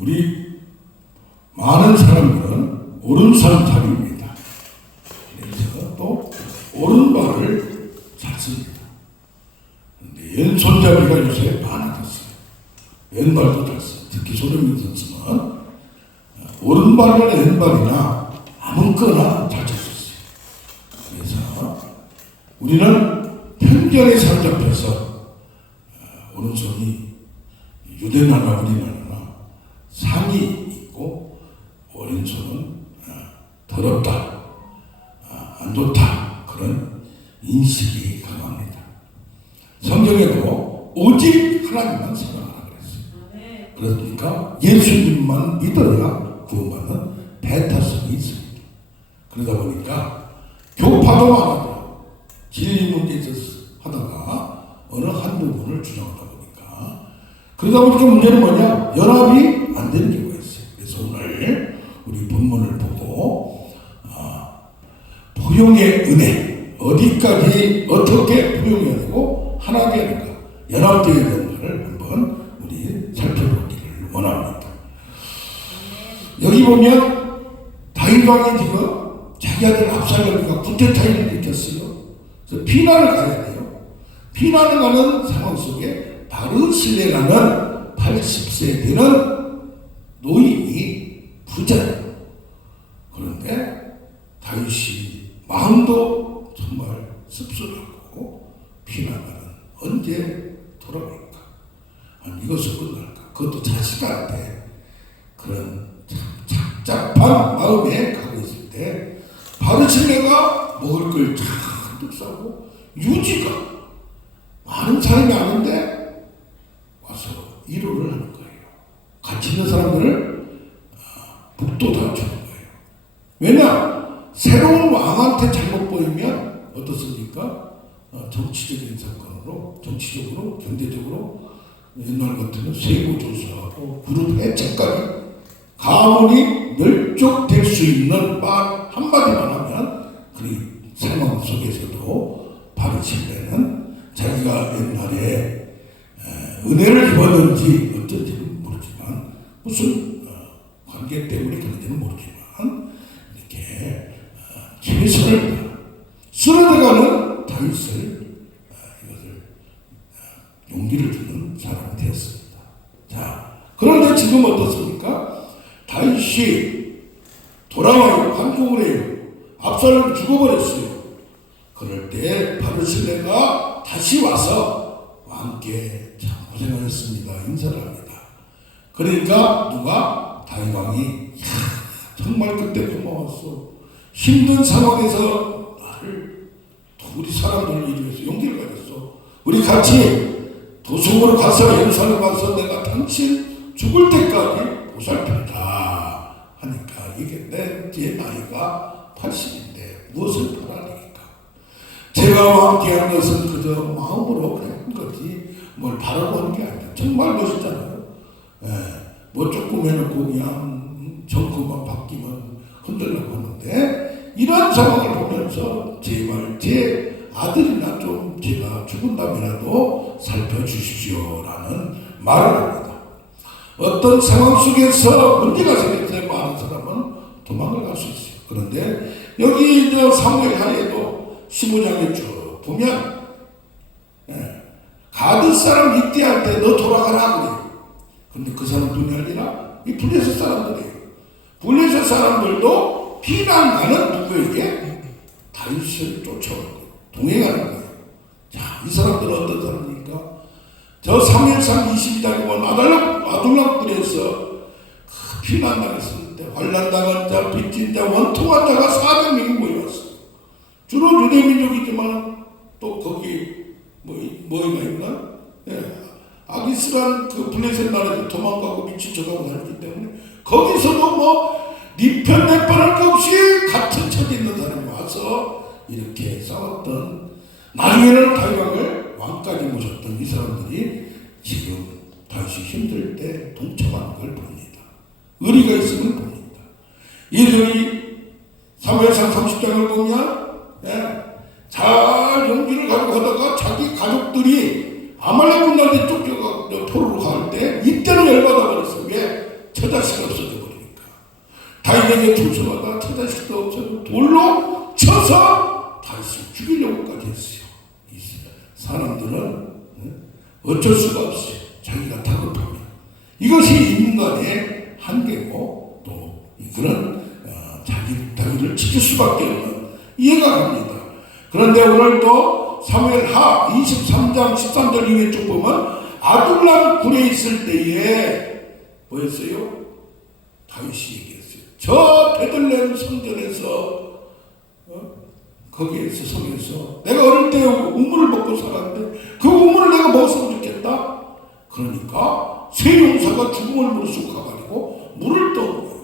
우리 많은 사람들은 오른손 잡입니다. 그래서 또 오른발을 잡습니다. 그런데 왼손잡이가 요새 많아졌어요. 왼발도 잡습니다. 특히 손흥민 선수는 오른발이나 왼발이나 아무거나 잘 쳤었어요. 그래서 우리는 편견에 사로잡혀서 오른손이 유대나라 우리나라나 상이 있고 오른손은 더럽다, 안 좋다, 그런 인식이 강합니다. 성경에도 오직 하나님만 사랑하라 그랬어요. 그러니까 예수님만 믿어야 구원받는 배타성이 있습니다. 그러다 보니까 교파도 많아요. 진리 문제에 있어서 하다가 어느 한 부분을 주장하다 보니까 그러다 보니까 문제는 뭐냐? 연합이 안 되는 경우가 있어요. 그래서 오늘 우리 본문을 보고 포용의 은혜 어디까지 어떻게 포용해야 되고 하나 되어야 되는가, 연합되어야 되는가를 한번 우리 살펴보기를 원합니다. 여기 보면 다윗 왕이 지금 자기 아들 압살롬이가 쿠데타를 일으켰어요. 그래서 피난을 가야 돼요. 피난을 가는 상황 속에 바르실레라는 80세 되는 노인이 부자예요. 그런데 다윗이 마음도 정말 씁쓸하고 피난가는 언제 돌아올까? 아니 이것을 끝날까? 그것도 자식한테 그런 참 착잡한 마음에 가고 있을 때 바르실레가 먹을 걸 잔뜩 싸고 유지가 많은 사람이 아는데 와서 위로를 하는 거예요. 같이 있는 사람들을 북돋아 주는 거예요. 왜냐? 새로운 왕한테 잘못 보이면 어떻습니까? 정치적인 사건으로, 정치적으로, 경제적으로 옛날 같으면 세고 조사하고 그룹 해체까지 가문이 멸족될 수 있는 말 한마디만 하면 그 상황 속에서도 바르실레는 자기가 옛날에 은혜를 입었는지 어쩐지는 모르지만 무슨 관계 때문에 그런지는 모르지만 이렇게 최선을 쓰러져가는 다윗을 이것을 용기를 주는 사람이 되었습니다. 자, 그런데 지금 어떻습니까? 다윗이 돌아와요. 반공을 해요. 압살롬이 죽어버렸어요. 그럴 때 바르실레가 다시 와서 왕께 참 고생하셨습니다. 인사를 합니다. 그러니까 누가? 다윗 왕이 정말 그때 고마웠어. 힘든 상황에서 나를 우리 사람들을 위해서 용기를 가졌어. 우리 같이 도성으로 가서 예루살렘 가서 내가 당신 죽을 때까지 보살핀다 하니까 이게 제 나이가 80인데 무엇을 바라니까 제가 함께한 것은 그저 마음으로 그냥 한 거지 뭘 바라고 하는 게 아니라 정말 멋있잖아요. 뭐 조금 해놓고 그냥 정권만 바뀌면 흔들려고 하는데 이런 상황을 보면서 제발 제 아들이나 좀 제가 죽은다면라도 살펴주십시오라는 말을 합니다. 어떤 상황 속에서 문제가 생길 때 많은 사람은 도망을 갈 수 있어요. 그런데 여기 사무엘 하에도 15장에 쭉 보면 가드 사람 이때한테 너 돌아가라 그래요. 근데 그 사람 눈이 아니라 이 블레셋 사람들이에요. 블레셋 사람들도 피난 가는 누구에게? 다윗을 쫓아오는 거예요. 동행하는 거예요. 자, 이 사람들은 어떤 사람입니까? 저 사무엘상 22장에 보면 아둘람굴에서 피난 당했을 때 환난당한 자, 빚진 자, 원통한 자가 400명이 모여왔어요. 주로 유대민족이지만 또 거기 뭐가 있나? 아기스란 그 블레셋 나라에서 도망가고 미친 척하고 살기 때문에 거기서도 뭐 니편 내편 할 것 없이 같은 처지에 있는 사람이 와서 이렇게 싸웠던 나중에는 다윗왕을 왕까지 모셨던 이 사람들이 지금 다윗이 힘들 때 동참하는 걸 봅니다. 의리가 있으면 봅니다. 이들이 사무엘상 30장을 보면 잘 용기를 가지고 하다가 자기 가족들이 아말렉 군단한테 쫓겨가 포로로 갈 때 이때는 열받아 버렸어요. 왜? 처자 처자식이 없어져 버리니까 다윗에게 조수아가 처자식도 없어서 돌로 쳐서 다윗을 죽이려고까지 했어요. 이 사람들은 어쩔 수가 없어요. 자기가 다급하면. 이것이 인간의 한계고 또 그런 자기를 지킬 수밖에 없는 이해가 갑니다. 그런데 오늘 또 사무엘하 23장 13절 이후에 쭉 보면 아둘람 굴에 있을 때에 뭐였어요? 다윗이 얘기했어요. 저 베들레헴 성전에서 거기에서 성에서 내가 어릴 때 우물을 먹고 살았는데 그 우물을 내가 먹었으면 좋겠다. 그러니까 세 용사가 죽음을 무릅쓰고 가가지고 물을 떠온 거예요.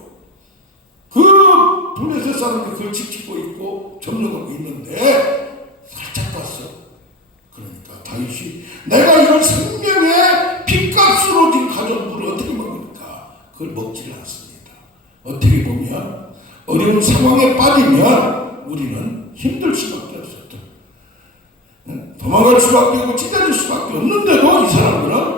그 블레셋 사람들이 그걸 지키고 있고 점령하고 있는데 살짝 봤어. 그러니까 다윗이 내가 이런 생명의 핏값으로 지금 가져온 물을 어떻게 먹습니까? 그걸 먹지를 않습니다. 어떻게 보면 어려운 상황에 빠지면 우리는 힘들 수밖에 없었죠. 도망갈 수밖에 없고 찢어질 수밖에 없는데도 이 사람들은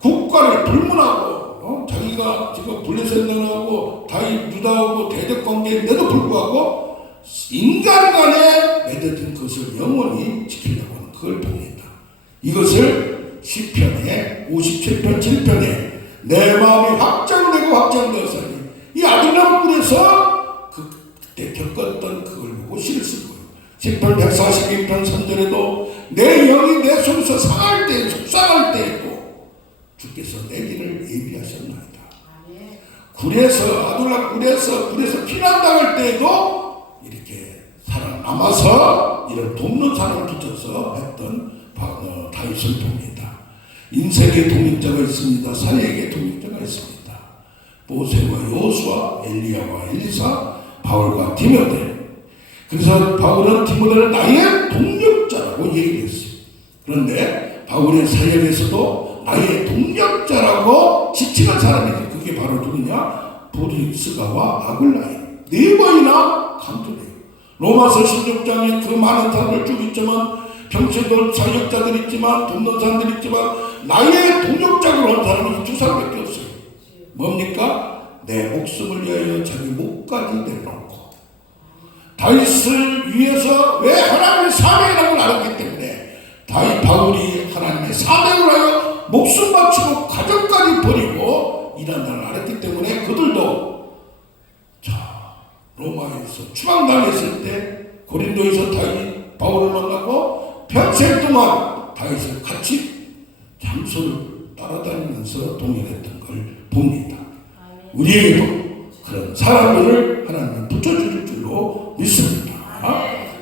국가를 불문하고 자기가 지금 블레셋하고 다윗 유다하고 대적 관계인데도 불구하고 인간 간에 맺어진 것을 영원히 지키려고 하는 그걸 봅니다. 이것을 시편의 57편 7편에 내 마음이 확장되었으니 이 아둘람 굴에서 그때 겪었던 그걸 보고 시를 쓴 거예요. 시편 142편 3절에도 내 영이 내 속에서 상할 때 속상할 때에도 주께서 내 길을 예비하셨나이다. 굴에서 아둘람 굴에서 피난당할 때에도 이렇게 살아남아서 이런 돕는 사람을 붙여서 했던 다윗을 봅니다. 인생의 동역자가 있습니다. 사역의 동역자가 있습니다. 모세와 여호수아, 엘리야와 엘리사, 바울과 디모데. 그래서 바울은 디모데를 나의 동역자라고 얘기를 했어요. 그런데 바울의 사역에서도 나의 동역자라고 지칭한 사람이 그게 바로 누구냐? 브리스가와 아굴라이. 4번이나 강조돼요. 로마서 16장에 그 많은 사람들 쭉 있지만 평소에도 사역자들 있지만 돕는 사람들 있지만 나의 동역자로 한 사람이 2사람밖에 없어요. 뭡니까? 내 목숨을 위하여 자기 목까지 내놓고 다윗을 위해서 왜 하나님의 사명이라는 걸 알았기 때문에 바울이 하나님의 사명을 하여 목숨 바치고 가정까지 버리고 일한다는 걸 알았기 때문에 그들도 로마에서 추방당했을 때 고린도에서 바울을 만나고 평생 동안 다윗을 같이 장소를 따라다니면서 동행했던 걸 봅니다. 우리에게도 그런 사람들을 하나님은 붙여줄 줄로 믿습니다.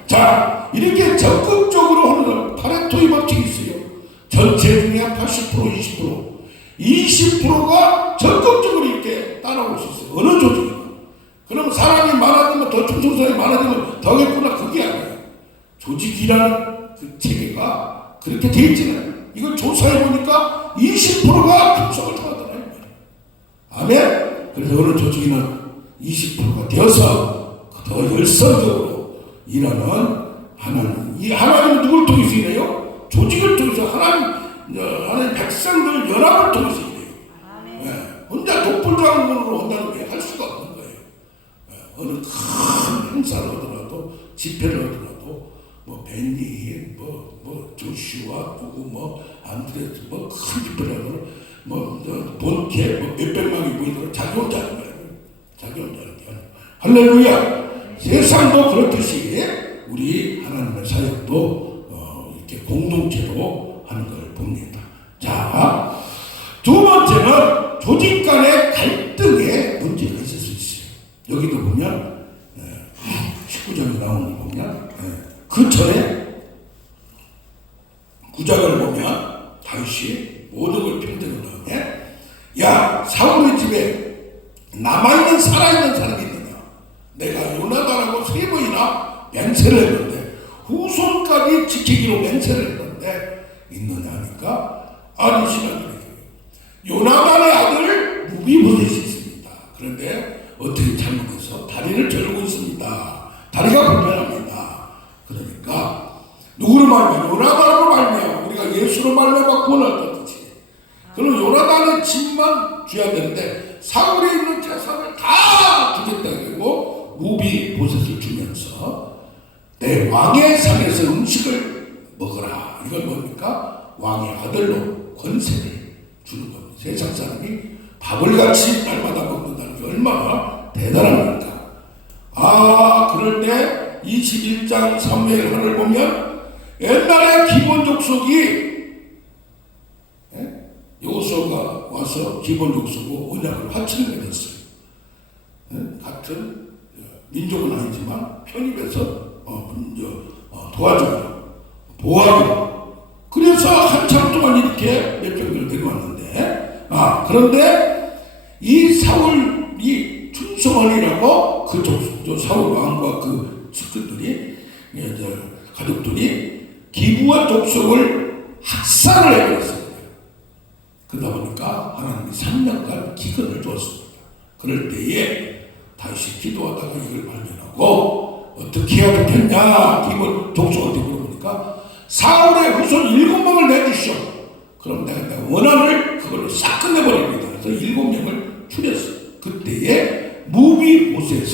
자, 이렇게 적극적으로 하는 파레토의 법칙이 있어요. 전체 중에 80% 20%가 적극적으로 이렇게 따라올 수 있어요. 어느 조직이나. 그럼 사람이 많아지면 더 충성사람이 많아지면 더겠구나. 그게 아니에요. 조직이라는 그 체계가 그렇게 되어 있잖아요. 이걸 조사해보니까 20%가 충성을 좋아하더라고요. 아멘? 그래서 어느 조직이는 20%가 되어서 더 열성적으로 일하는 하나님. 이 하나님은 누굴 통해서 일해요? 조직을 통해서 하나님 백성들 연합을 통해서 일해요. 네. 혼자 독불장군으로 한다는 게 할 수가 없는 거예요. 네. 어느 큰 행사를 하더라도 집회를 하더라도 벤니, 조슈아, 안드레스, 큰 집회를 하더라도 본캐, 몇백 명이 모이더라도 자기 혼자 하는 거예요. 자기 혼자 하는 게 아니에요. 할렐루야! 세상도 그렇듯이 우리 하나님의 사역도 이렇게 공동체로 하는 걸 봅니다. 자, 두 번째는 조직 간의 갈등에 문제가 있을 수 있어요. 여기도 보면 19장에 나오는 거 보면 그 전에 9장을 보면 다윗이 모든 걸 평정한 다음에 야, 사울의 집에 남아있는 살아있는 사람이 있느냐? 내가 요나단하고 3번이나 맹세를 했는데 후손까지 지키기로 맹세를 했는데 있느냐 하니까 아니시라는 요나단의 아들 무비보셋이 있습니다. 그런데 어떻게 잘못해서 다리를 절고 있습니다. 다리가 불편합니다. 그러니까 누구로 말미암아? 요나단으로 말미암아 우리가 예수로 말미암아 구원을 얻었지. 그럼 요나단의 집만 줘야 되는데 사울에 있는 재산을 다 주겠다고 무비 보셋을 주면서 내 왕의 상에서 음식을 먹어라. 이건 뭡니까? 왕의 아들로 권세를 주는 겁니다. 세상 사람이 밥을 같이 날마다 먹는다는 게 얼마나 대단합니까? 그럴 때 21장 사무엘하를 보면 옛날에 기본 족속이 여호수아가 와서 기본 족속과 언약을 화치는 게 됐어요. 같은 민족은 아니지만 편입해서 도와주고 보호하고 그래서 한참 동안 이렇게 몇 병을 내려왔는데 그런데 이 사울이 충성원이라고 그 사울 왕과 그 측근들이 가족들이 기브온 족속을 학살을 해버렸습니다. 그러다 보니까 하나님이 3년간 기근을 주었습니다. 그럴 때에 다시 기도하다가 이걸 발견하고 어떻게 해야 되겠냐 기브온 족속한테 물어보니까 사울의 후손 7명을 내주시오. 그럼 내가 원한을 그걸로 싹 끝내버립니다. 그래서 7명을 추렸어요. 그때에 무비 보셋은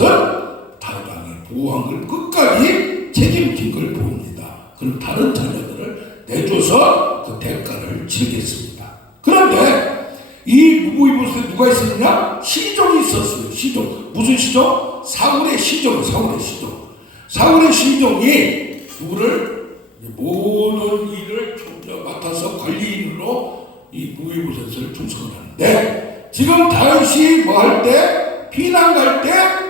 다윗 왕이 보호한 걸 끝까지 책임진 걸 보입니다. 그럼 다른 자녀들을 내줘서 그 대가를 치르겠습니다. 그런데 이 무비 보셋에 누가 있었느냐? 시종이 있었어요. 시종. 무슨 시종? 사울의 시종. 사울의 시종이 누구를 모든 일을 맡아서 관리인으로 이 무비 보셋을 충성을 하는데 지금 다윗이 뭐 할 때 피난 갈 때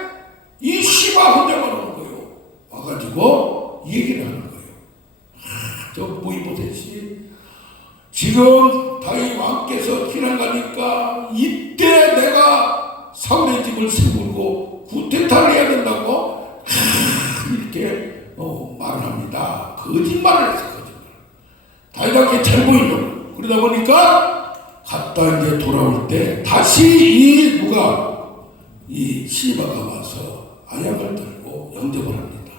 이 시바 혼자만 오는 거예요. 와가지고 얘기를 하는 거예요. 저 무비 보셋이 지금 다윗 왕께서 피난 가니까 이때 내가 사울의 집을 세우고 구테타를 해야 된다고 이렇게 말을 합니다. 거짓말을 했어요. 다윗 왕께 잘 보이려고. 그러다 보니까 갔다 이제 돌아올 때 다시 이 시바가 와서 아약을 들고 영접을 합니다.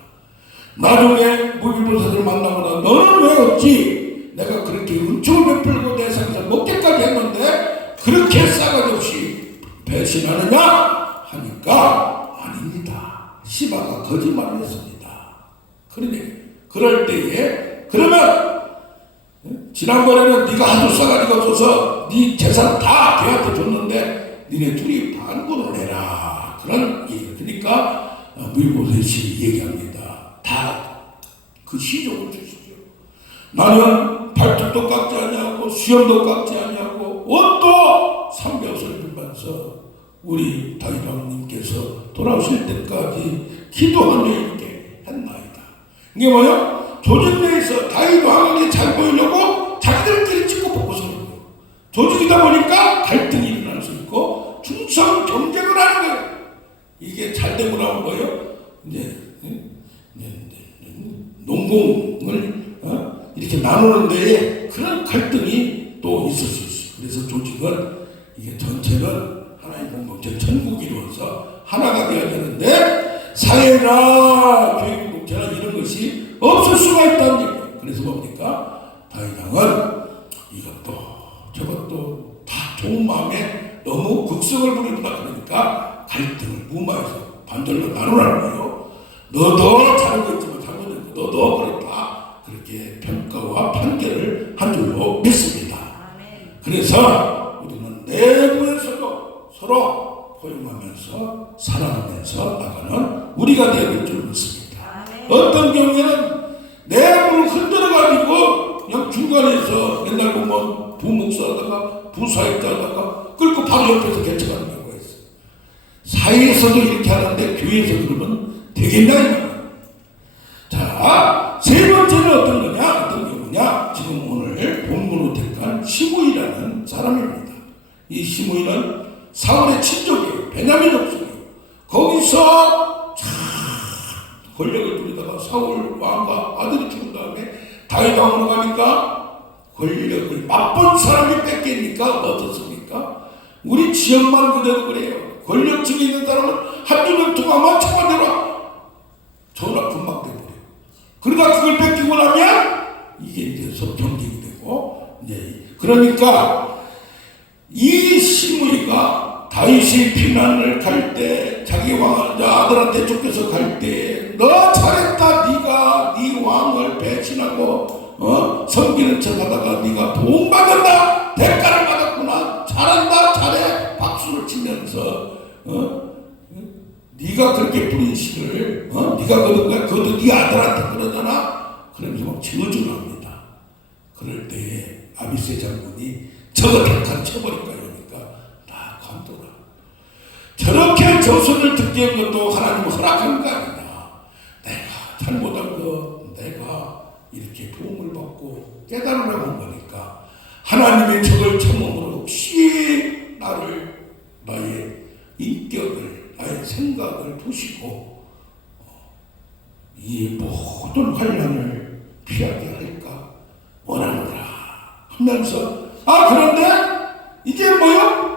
나중에 무비보셋을 만나보다 너는 왜 없지? 내가 그렇게 은총을 베풀고 내 상에서 먹게까지 했는데 그렇게 싸가지 없이 배신하느냐? 하니까 아닙니다. 시바가 거짓말을 했습니다. 그러니 그럴 때에 그러면 지난번에는 네가 하도 싸가지가 없어서 네 재산 다 걔한테 줬는데 니네 둘이 반군을 해라. 그런 얘기. 그러니까 무비보셋이 얘기합니다. 다 그 시종을 주시죠. 나는 발톱도 깎지 아니하고 수염도 깎지 아니하고 옷도 삼겹살 주면서 우리 다윗 왕님께서 돌아오실 때까지 기도하며 이렇게 했나이다. 이게 뭐예요? 조직 내에서 다윗 왕에게 잘 보이려고 자기들끼리 찍고 뽑고 서는 거예요. 조직이다 보니까 갈등이 일어날 수 있고 충성 경쟁을 하는 거예요. 이게 잘 되고 나온 거예요. 이제 농공을 이렇게 나누는 데에 그런 갈등이 또 있을 수 있어요. 그래서 조직은 이게 전체는 하나의 공동체 천국이 이루어서 하나가 되어야 되는데 사회나 교육 공동체나 이런 것이 없을 수가 있다는 얘기예요. 그래서 뭡니까? 다윗 왕은 이것도 저것도 다 좋은 마음에 너무 극성을 부린다 그러니까 갈등을 무마해서 반절로 나누라는 거예요. 너도 잘한 거 있지만 잘못된 거 너도 그렇다. 그렇게 평가와 판결을 한 줄로 믿습니다. 그래서 우리는 내부에서도 서로 포용하면서 사랑하면서 나가는 우리가 되어야 될 줄 믿습니다. 어떤 경우에는 내부를 흔들어가지고 그냥 중간에서 맨날 보면 부목사하다가 부사역자하다가 끌고 바로 옆에서 개척하는 경우가 있어요. 사회에서도 이렇게 하는데 교회에서 그러면 되겠냐? 자, 세 번째는 어떤 거냐? 어떤 경우냐? 지금 오늘 본문으로 택한 시므이라는 사람입니다. 이 시므이는 사울의 친족이에요. 베냐민 족속이에요. 거기서 권력을 누리다가 사울 왕과 아들이 죽은 다음에 다윗 왕으로 가니까 권력을 맛본 사람이 뺏기니까 어떻습니까? 우리 지역만 그대로 그래요. 권력층에 있는 사람은 한두 명 통하면 청와대로 전화 금방 돼버려요. 그러다 그걸 뺏기고 나면 이게 이제 서로 경쟁이 되고 이제 그러니까 이 시므이 다윗이 피난을 갈 때 자기 아들한테 쫓겨서 갈 때 너 잘했다. 네가 네 왕을 배신하고 섬기는 척하다가 네가 도움받는다. 대가를 받았구나. 잘한다. 잘해. 박수를 치면서 네가 그렇게 부린 시를 네가 그런 거야. 그것도 네 아들한테 그러잖아. 그러면서 막 저주를 합니다. 그럴 때에 아비새 장군이 저거 대탄 쳐버릴까 이러니까 다 감도라. 저렇게 조선을 듣게 한 것도 하나님은 허락한 거 아니냐. 내가 잘못한 거 내가 이렇게 도움을 받고 깨달으라고 한 거니까 하나님의 적을 처음으로 혹시 나의 인격을 나의 생각을 보시고 이 모든 환난을 피하게 할까 원하노라 하면서 그런데 이제 뭐요?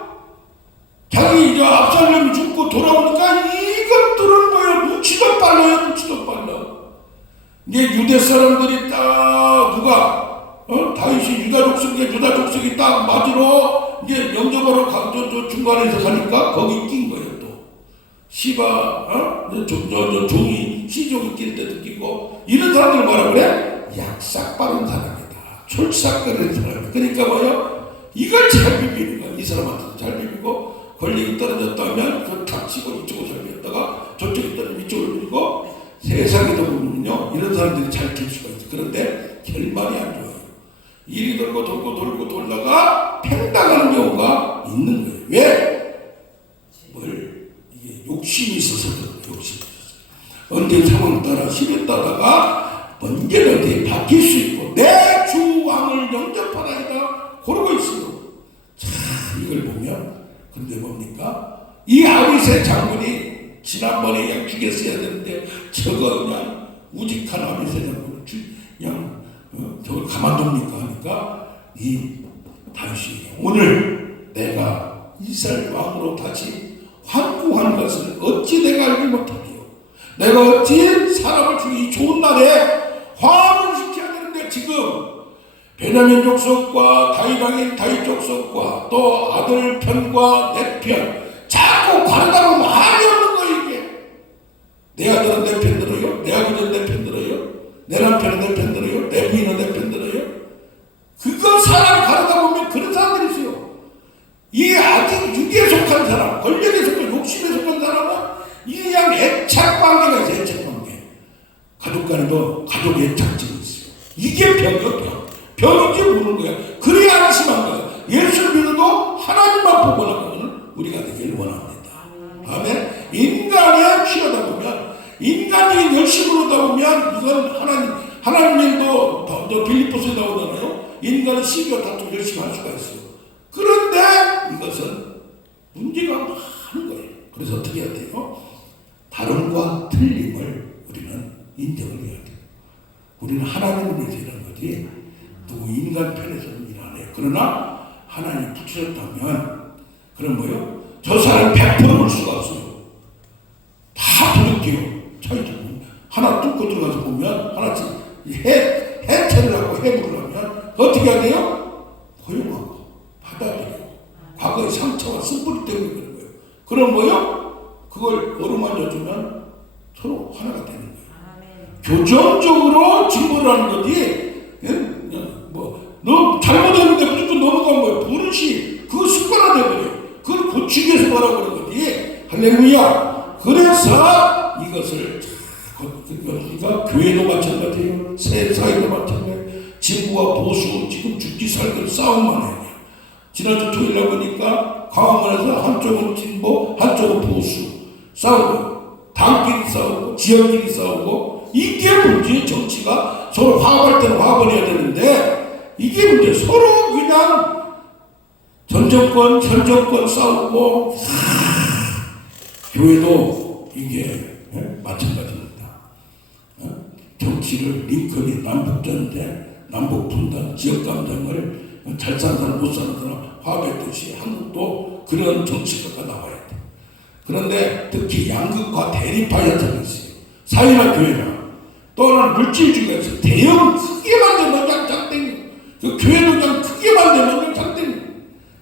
자기 이제 압살롬이 죽고 돌아오니까 이것들은 뭐요? 눈치도 빨라요. 이제 유대 사람들이 딱 누가 다윗이 유다 족속이 딱 맞으러 이제 영접하러 중간에서 가니까 거기 낀 거예요. 또 시바 종이 시종이 낄 때도 끼고 이런 사람들 뭐라 그래? 약삭 빠른 사람이다. 출삭거리는 사람이다. 그러니까 뭐요? 이걸 잘 비비는 거야. 이 사람한테도 잘 비비고 권력이 떨어졌다면 그 닥치고 이쪽으로 잘 비웠다가 저쪽이 떨어지면 이쪽으로 비비고 세상에도 보면요 이런 사람들이 잘 될 수가 있어. 그런데 결말이 안 좋아요. 일이 돌고 돌다가 팽당하는 경우가 있는 거예요. 왜? 이게 욕심이 있어서 언제 상황 따라 시에 따라가 언제는 어디 바뀔 수 있고 내 주 왕을 영접하나이다 그러고 있어요. 자, 이걸 보면 근데 뭡니까? 이 아비새 장군이 지난번에 그냥 죽였어야 되는데 저거 그냥 우직한 아비새 장군을 그냥 저걸 가만둡니까 하니까 이 다윗이 오늘 내가 이스라엘 왕으로 다시 환구한 것을 어찌 내가 알지 못하리요. 내가 어찌 사람을 죽이 좋은 날에 화를 시켜야 되는데 지금 베냐민 족속과 다윗 족속과 또 아들 편과 내 편 자꾸 가르다가 말이 없는 거예요. 이게 내 아들은 내 편 들어요. 내 아버지는 내 편 들어요. 내 남편은 내 편 들어요. 내 부인은 내 편 들어요. 그거 사람 가르다 보면 그런 사람들이 있어요. 이 아직 육에 속한 사람, 권력에 속한 욕심에 속한 사람은 이양 애착 관계가 있어요. 애착 관계. 가족 간에도 가족 애착증이 있어요. 이게 병이요. 병인지 모르는 거야. 그래야 안심한 거야. 예수를 믿어도 하나님만 보고 나가면 우리가 되길 원합니다. 아멘. 인간에 취하다 보면 인간적인 열심으로 하다 보면 이건 하나님도 빌립보서에 나오잖아요. 인간은 시비와 다투고 열심히 할 수가 있어요. 그런데 이것은 문제가 많은 거예요. 그래서 어떻게 해야 돼요? 다름과 틀림을 우리는 인정을 해야 돼요. 우리는 하나님을 위해서 일하는 거지 누구 인간 편에서는 일 안 해요. 그러나 하나님이 붙여졌다면 그럼 뭐요? 저 사람 100% 볼 수가 없어요. 다 부족해요. 차이도 하나 뚫고 들어가서 보면 하나씩 해체를 하고 해부를 하면 어떻게 해야 돼요? 허용하고 받아들이고 과거의 상처와 쓴뿌리 때문에 그런 거예요. 그럼 뭐요? 그걸 어루만져주면 서로 하나가 되는 거예요. 교정적으로 진보를 하는 거지 너 잘못했는데 무조건 넘어간 거예요. 버릇이 그거 습관화돼버려요. 그걸 고치기 위해서 뭐라고 그런 거지. 할렐루야. 그래서 이것을 우리가 교회도 마찬가지예요. 세상에도 마찬가지예요. 진보와 보수 지금 죽기 살기 싸움만 해요. 지난주 토요일에 보니까 광화문에서 한쪽은 진보 한쪽은 보수 싸우고 당끼리 싸우고 지역끼리 싸우고 이게 문제예요. 정치가 서로 화합할 때는 화합을 해야 되는데 이게 문제. 서로 그냥 전 정권 싸우고 교회도 이게 마찬가지입니다. 정치를 링컨이 남북전쟁, 남북분단, 지역감정을 잘 사는 사람 못 사는 사람 화합했듯이 한국도 그런 정치가 나와야 돼. 그런데 특히 양극화 대립화 현상이 있어요. 사회나 교회나 또 하나는 물질주의가 있어요. 대형 크게 만들면 그냥 장땡이 그 교회도 그냥 크게 만들면 그냥 장땡이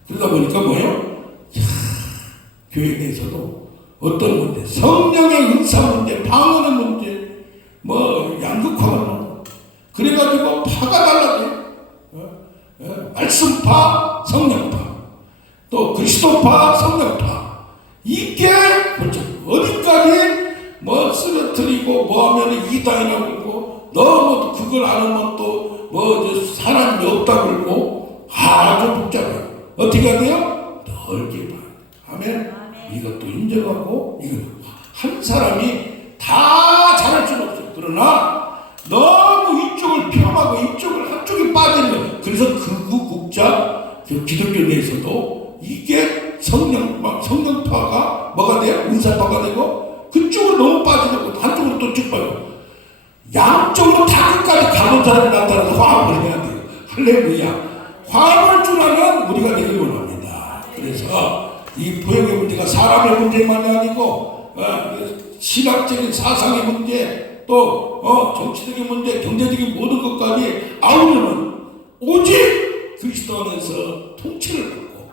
그러다 보니까 뭐예요? 교회 내에서도 어떤 문제, 성령의 은사 문제, 방언의 문제, 뭐 양극화가 그래가지고 파가 달라져요. 말씀파, 성령파, 또 그리스도파, 성령파. 이게 그렇죠. 어디까지 뭐 쓰러뜨리고 뭐 하면 이단이라고 그러고 너무 그걸 안 하면 또 뭐 사람이 없다고 그러고 아주 복잡해요. 어떻게 해야 돼요? 넓게 봐요. 아멘. 이것도 인정하고 이거 한 사람이 다 잘할 수는 없어요. 그러나 너무 이쪽을 폄하고 이쪽을 한쪽에 빠지는 거예요. 그래서 극우국자 기독교 내에서도 이게 성령파가 뭐가 돼요? 은사파가 되고 그쪽으로 너무 빠지고 한쪽으로 또 쭉 빠지고 양쪽으로 다 끝까지 가는 사람이 나타나서 화합을 해야 돼요. 할렐루야. 화합을 줄 아는 우리가 되길 원합니다. 그래서 이 부역의 문제가 사람의 문제만이 아니고 신학적인 사상의 문제 또 정치적인 문제 경제적인 모든 것까지 아우르는 오직 그리스도 안에서 통치를 받고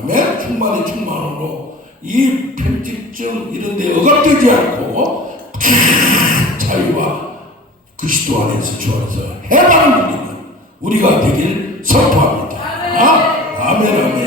아멘 충만의 충만으로 이 편집증 이런 데 억압되지 않고 자유와 그리스도 안에서 주 안에서 해방을 누리는 우리가 되길 선포합니다. 아멘 아멘.